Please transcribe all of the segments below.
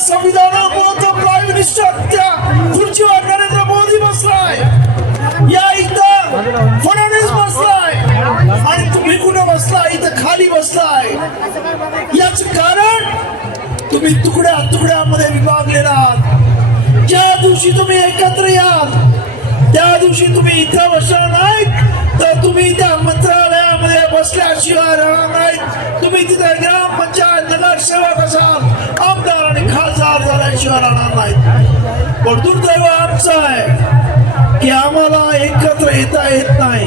संविधानामुळे prime मिनिस्टरच्या खुर्चीवर नरेंद्र मोदी बसलाय, या इथं फडणवीस बसलाय आणि तुम्ही कुठं बसलाय? इथं खाली बसलाय. याच कारण तुम्ही तुकड्या तुकड्यामध्ये विभागलेला आहात. ज्या दिवशी तुम्ही एकत्र याल त्या दिवशी तुम्ही इथं बसणार नाहीत तर तुम्ही त्या मंत्रालयामध्ये बसल्याशिवाय राहणार नाहीत. तुम्ही तिथे ग्रामपंचायत नगरसेवक असाल, आमदार आणि खासदार झाल्याशिवाय राहणार नाहीत. पण दुर्दैव आमचं आहे की आम्हाला एकत्र येता येत नाही.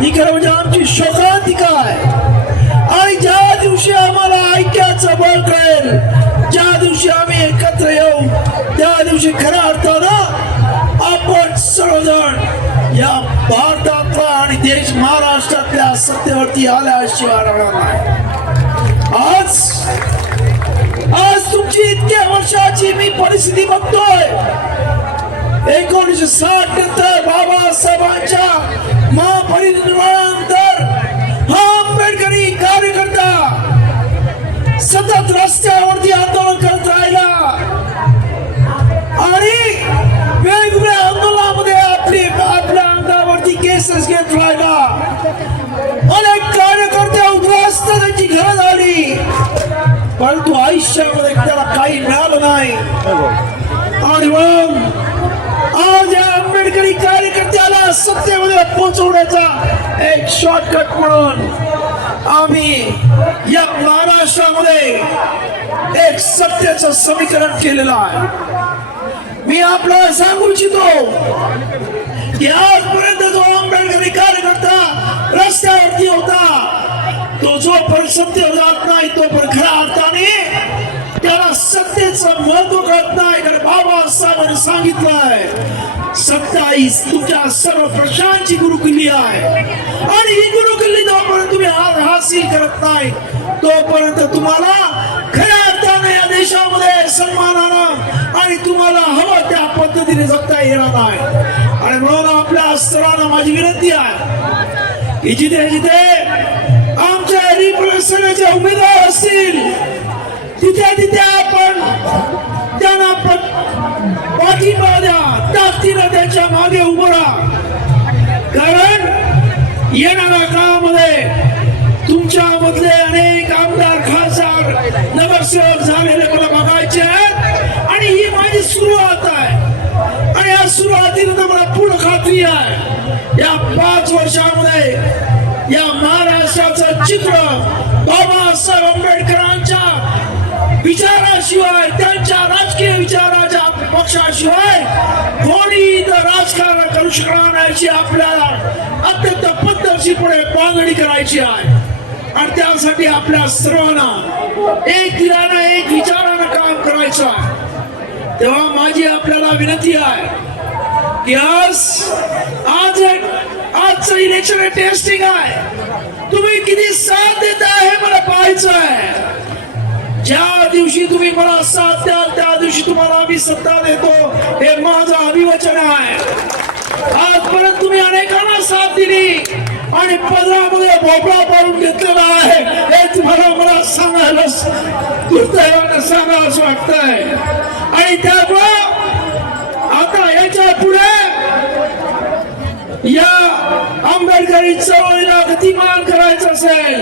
ही खरं म्हणजे आमची शोकांतिका आहे. आणि ज्या दिवशी आम्हाला ऐक्याचं बळ कळेल, ज्या दिवशी आम्ही एकत्र येऊ, त्या दिवशी खऱ्या अर्थानं आपण सर्वजण या भारतातला आणि देश महाराष्ट्रातल्या सत्तेवरती आल्याशिवाय राहणार नाही. आज तुमची इतक्या वर्षाची मी परिस्थिती बघतोय. 1960 नंतर बाबासाहेबांच्या महापरिनिर्वाणानंतर हा आंबेडकरी कार्यकर्ता सतत रस्त्यावरती आंदोलन करत राहिला आणि वेगवेगळ्या आंदोलनामध्ये आपल्या अंगावरती केसेस घेत राहिला. अनेक कार्यकर्ते उद्ध्वस्त त्यांची घरं झाली, परंतु आयुष्यामध्ये त्याला काही मिळालं नाही. आणि मग आज या आंबेडकरी कार्यकर्त्याला सत्तेमध्ये पोहोचवण्याचा एक शॉर्टकट म्हणून आम्ही या महाराष्ट्रामध्ये एक सत्तेचं समीकरण केलेलं आहे. मी आपल्याला सांगू इच्छितो की आजपर्यंत जो आंबेडकरी कार्यकर्ता रस्त्यावरती होता तो जोपर्यंत सत्तेवर जात नाही तोपर्यंत खऱ्या अर्थाने त्याला सत्तेचं महत्व कळत नाही. कारण बाबासाहेबांनी सांगितलंय सत्ता ही तुमच्या सर्व प्रश्नांची गुरुकिल्ली आहे आणि ही गुरुकिल्ली जोपर्यंत तुम्ही हासिल करत नाही तोपर्यंत तुम्हाला खऱ्या अर्थाने या देशामध्ये सन्मानानं आणि तुम्हाला हवं त्या पद्धतीने जगता येणार नाही. आणि म्हणून आपल्या सर्वांना माझी विनंती आहे की जिथे जिथे आमच्या रिप्रेझेंटेशनचे उमेदवार असतील तिथे तिथे आपण त्यांना पाठिंबा द्या, ताकदीनं त्यांच्या मागे उभं राहा. कारण येणाऱ्या काळामध्ये तुमच्या मधले अनेक आमदार खासदार नगरसेवक झालेले मला बघायचे आहेत आणि ही माझी सुरुवात आहे. आणि या सुरुवातीनंतर मला पूर्ण खात्री आहे या 5 वर्षामध्ये या महाराष्ट्राचं चित्र बाबासाहेब आंबेडकरांच्या विचाराशिवाय, त्यांच्या राजकीय विचाराच्या पक्षाशिवाय कोणी इथं राजकारण करू शकणार नाही. आपल्याला अत्यंत पद्धतशीरपणे बांधणी करायची आहे आणि त्यासाठी आपल्या सर्वांना एक दिलानं एक विचारानं काम करायचं आहे. तेव्हा माझी आपल्याला विनंती आहे की आजचं इलेक्शन टेस्टिंग आहे. तुम्ही किती साथ देता हे मला पाहायचं आहे. ज्या दिवशी तुम्ही मला साथ द्याल त्या दिवशी तुम्हाला आम्ही सत्ता देतो हे माझं अभिवचन आहे. आजपर्यंत तुम्ही अनेकांना साथ दिली आणि पदरामध्ये भोपळा पाडून घेतलेला आहे हे तुम्हाला मला सांगायला दुर्दैवानं सांगावं असं वाटतंय. आणि त्यामुळं आता याच्या पुढे या आंबेडकरी चळवळीला गतिमान करायचं असेल,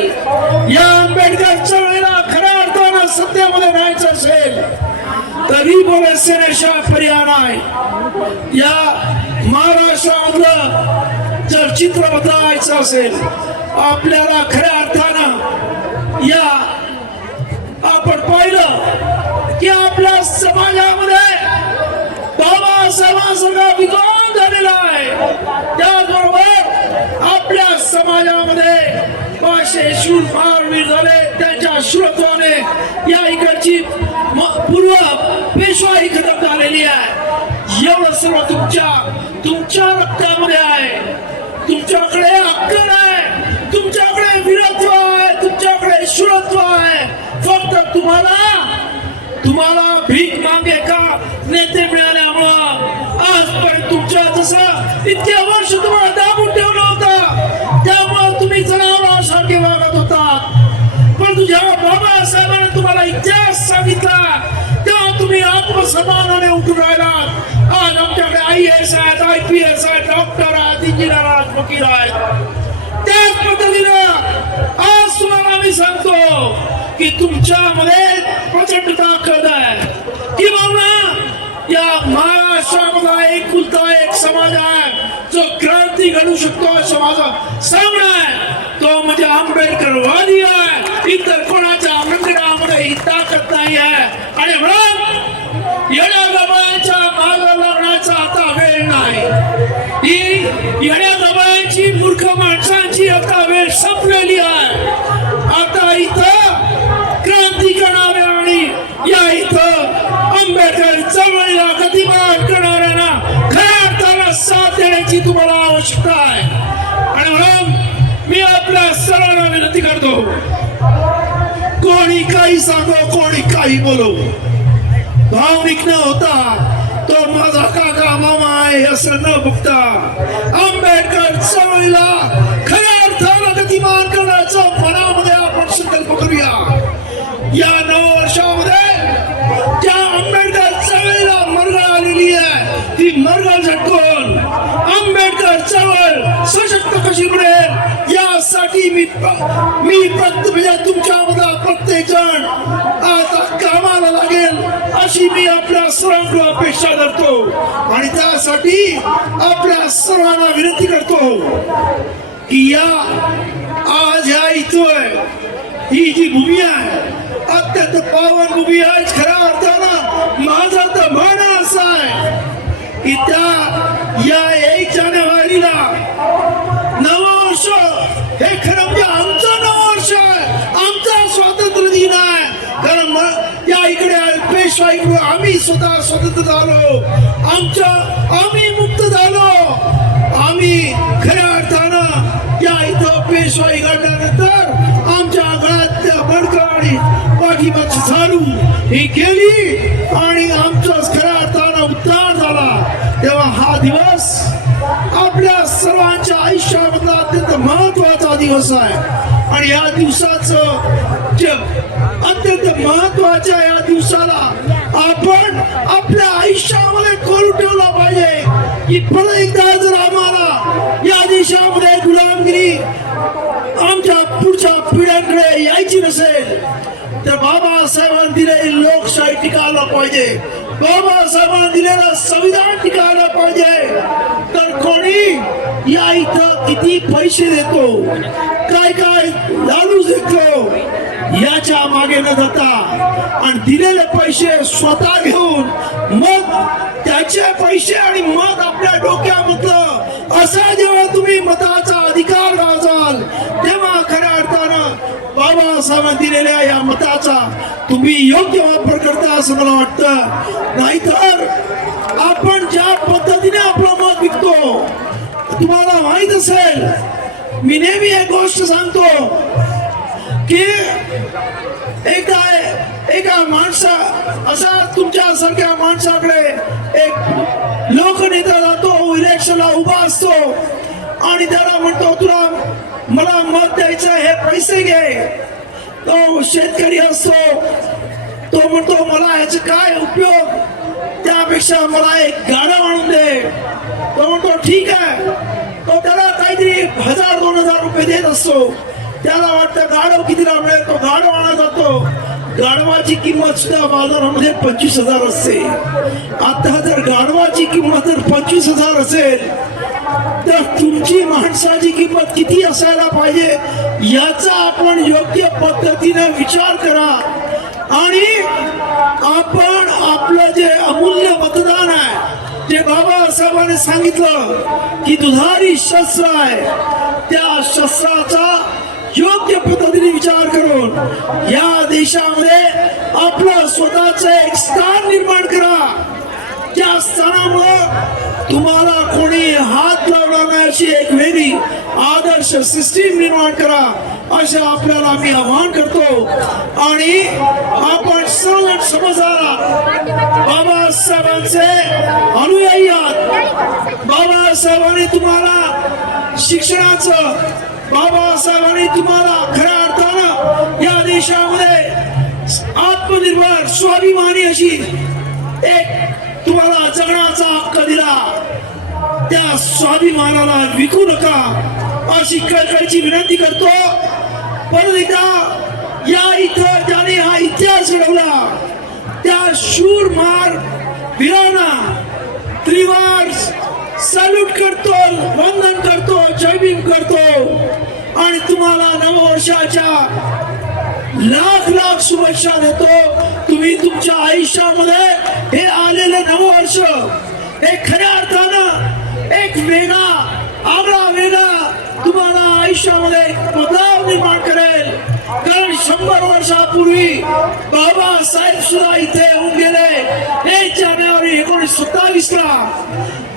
या आंबेडकर चळवळीला खऱ्या अर्थानं सत्तेमध्ये न्यायचं असेल तरी बोले सेनेशिवाय पर्याय नाही. या महाराष्ट्रामधलं जर चित्र बदलायचं असेल आपल्याला खऱ्या अर्थानं या आपण पाहिलं की आपल्या समाजामध्ये बाबासाहेबांसारखा विद्वान झालेला आहे. त्याचबरोबर आपल्या समाजामध्ये 500 शूर फारवीर झाले. त्यांच्या शूरत्वाने या इकडची पूर्व पेशवाई खतम झालेली आहे. एवढं सर्व तुमच्या रक्तामध्ये आहे. तुमच्याकडे अक्कल आहे, तुमच्याकडे वीरत्व आहे, तुमच्याकडे शूरत्व आहे. फक्त तुम्हाला भीक मागे का नेते मिळाल्यामुळं आजपर्यंत तुमच्या जसं इतक्या वर्ष तुम्हाला दाबून ठेवलं होतं त्यामुळे तुम्ही जनावरांसारखे वागत होता. पण जेव्हा बाबासाहेबांनी तुम्हाला इतिहास सांगितला तेव्हा तुम्ही सन्मानाने उठून राहिला. आज आमच्याकडे IAS आहेत, IPS आहेत, डॉक्टर आहेत, इंजिनियर आहेत, वकील आहेत. त्याच पद्धतीनं आज तुम्हाला मी सांगतो की तुमच्यामध्ये प्रचंड ताकद आहे. किंवा या महाराष्ट्रामध्ये एकुलता एक समाज आहे जो क्रांती घडू शकतो. समाज सामना आहे तो म्हणजे आंबेडकरवादी आहे. इतर कोणाच्या मंदिरामध्ये ही ताकद नाही आहे. आणि म्हणून येण्या गबाळांच्या मागे लागण्याचा आता वेळ नाही. ही येण्या गबाळांची मूर्ख माणसांची आता वेळ संपलेली आहे. आता इथं क्रांती करणारे आणि या इथं आंबेडकर चळवळीला गतिमान करणाऱ्यांना खऱ्या अर्थानं साथ देण्याची तुम्हाला आवश्यकता आहे. आणि म्हणून मी आपल्या सर्वांना विनंती करतो, कोणी काही सांगो, कोणी काही बोलो, भावनिक न होता तो माझा काका मामा आहे असं न बघता आंबेडकर चळवळीला खऱ्या अर्थानं गतिमान करण्याचा मनामध्ये आपण संकल्प करूया. या नववर्षामध्ये ज्या आंबेडकर चळवळीला मरगळ आलेली आहे ती मरगळ झटकून आंबेडकर चळवळ सशक्त कशी मिळेल यासाठी मी म्हणजे तुमच्यामधला प्रत्येक जण आता कामाला लागेल अशी मी आपल्या सर्वांकडे अपेक्षा धरतो. आणि त्यासाठी आपल्या सर्वांना विनंती करतो की या आज ह्या इथं ही जी भूमी आहे अत्यंत पावन भूमी आहे. खऱ्या अर्थानं माझा तर म्हणणं असं आहे की त्या या 1 जानेवारीला नववर्ष हे खरं म्हणजे आमचं नववर्ष आहे, आमचा स्वातंत्र्य दिन आहे. कारण या इकडे पेशवाई आम्ही स्वतः स्वतंत्र झालो, आम्ही मुक्त झालो. आम्ही खऱ्या अर्थानं या इथं पेशवाई घडल्यानंतर आमच्या गळ्यातल्या बडकं आणि पाठीमागची झाडू ही गेली आणि आमचाच खऱ्या अर्थानं उद्धार झाला. तेव्हा हा दिवस आपल्या सर्वांच्या आयुष्यामधला अत्यंत महत्वाचा दिवस आहे. आणि या दिवसाचं जे अत्यंत महत्वाच्या या दिवसाला आपण आपल्या आयुष्यामध्ये कोरून ठेवला पाहिजे की परत एकदा जर आम्हाला या देशामध्ये गुलामगिरी आमच्या पुढच्या पिढ्यांकडे यायची नसेल तर बाबासाहेबांनी दिलेली लोकशाही टिकायला पाहिजे, बाबासाहेबांनी दिलेलं संविधान टिकायला पाहिजे. तर कोणी या इथं किती पैसे देतो, काय काय लालू देतो याच्या मागे न जाता आणि दिलेले पैसे स्वतः घेऊन मग त्याचे पैसे आणि मग आपल्या डोक्यामधलं असं जेव्हा तुम्ही मताचा अधिकार गाजाल तेव्हा खऱ्या अर्थानं बाबासाहेबांनी दिलेल्या या मताचा तुम्ही योग्य वापर करता असं मला वाटतं. नाहीतर आपण ज्या पद्धतीने आपलं मत विकतो तुम्हाला माहित असेल, मी नेहमी एक गोष्ट सांगतो की एका माणसा असा तुमच्यासारख्या माणसाकडे एक लोकनेता जातो, इलेक्शनला उभा असतो आणि त्याला म्हणतो तुला मला मत द्यायचं, हे पैसे घे. तो शेतकरी असतो, तो म्हणतो मला ह्याचे काय उपयोग, त्यापेक्षा मला एक गाडा आणून दे. तो म्हणतो ठीक आहे. तो त्याला काहीतरी 1000-2000 रुपये देत असतो. त्याला वाटतं गाढव कितीला मिळेल, तो गाढव आणत जातो. गाढवाची किंमत सुद्धा बाजारामध्ये 25,000 असते. आता जर गाढवाची किंमत जर 25,000 असेल तर तुमची माणसाची किंमत किती असायला पाहिजे याचा आपण योग्य पद्धतीने विचार करा. आणि आपण आपलं जे अमूल्य मतदान आहे, जे बाबासाहेबांनी सांगितलं की दुधारी शस्त्र आहे, त्या शस्त्राचा योग्य पद्धतीने विचार करून या देशामध्ये आपलं स्वतःचं एक स्थान निर्माण करा. त्या स्थानामुळे तुम्हाला कोणी हात लावणार नाही अशी एक वेगळी आदर्श सिस्टीम निर्माण करा असं आपल्याला मी आवाहन करतो. आणि आपण सर्व समजदार बाबासाहेबांचे अनुयायी आहात. बाबासाहेबांनी तुम्हाला शिक्षणाचं, बाबासाहेबांनी तुम्हाला खऱ्या अर्थानं या देशामध्ये आत्मनिर्भर स्वाभिमानी अशी एक तुम्हाला जगण्याचा हक्क दिला, त्या स्वाभिमानाला विकू नका अशी कळकळीची विनंती करतो. परत एकदा या इथं ज्याने हा इतिहास घडवला त्या शूरमार वीरांना त्रिवार सॅल्यूट करतो, वंदन करतो, जय भीम करतो आणि तुम्हाला नववर्षाच्या लाख लाख शुभेच्छा देतो. तुम्ही तुमच्या आयुष्यामध्ये हे आलेले नववर्ष हे खऱ्या अर्थानं एक वेगळा आगळा वेगळा तुम्हाला आयुष्यामध्ये बदलाव निर्माण करेल. कारण 100 वर्षापूर्वी बाबासाहेब सुद्धा इथे येऊन गेले 1 जानेवारी 1927 ला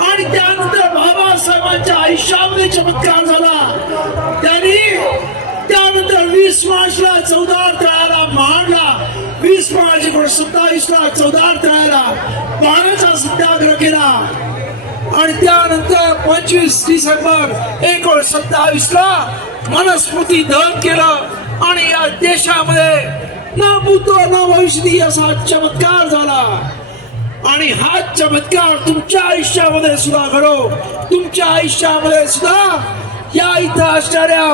आणि त्यानंतर बाबासाहेबांच्या आयुष्यामध्ये चमत्कार झाला. त्यांनी त्यानंतर 20 मार्चला चौदार तळ्याला मांडला. 20 मार्च 1927 ला चौदार तळ्याला पाण्याचा सत्याग्रह केला आणि त्यानंतर 25 डिसेंबर 1927 ला मनुस्मृती दहन केलं आणि या देशामध्ये न भूत न भविष्यती असा चमत्कार झाला. आणि हा चमत्कार तुमच्या आयुष्यामध्ये सुद्धा घडो. तुमच्या आयुष्यामध्ये सुद्धा या इथं असणाऱ्या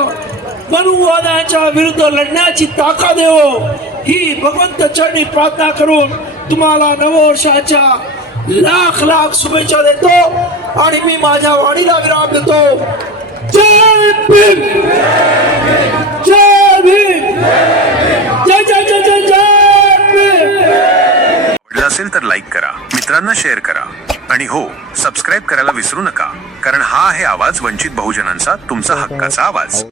मनुवादाच्या विरुद्ध लढण्याची ताकद येवो ही भगवंत चरणी प्रार्थना करून तुम्हाला नववर्षाच्या लाख लाख शुभेच्छा देतो आणि मी माझ्या वाणीला विराम देतो. जय भीम, जय भीम, जय जय जय जय जय भीम. आवडलं असेल तर लाईक करा, मित्रांना शेअर करा आणि हो, सबस्क्राईब करायला विसरू नका, कारण हा आहे आवाज वंचित बहुजनांचा, तुमचा हक्काचा आवाज.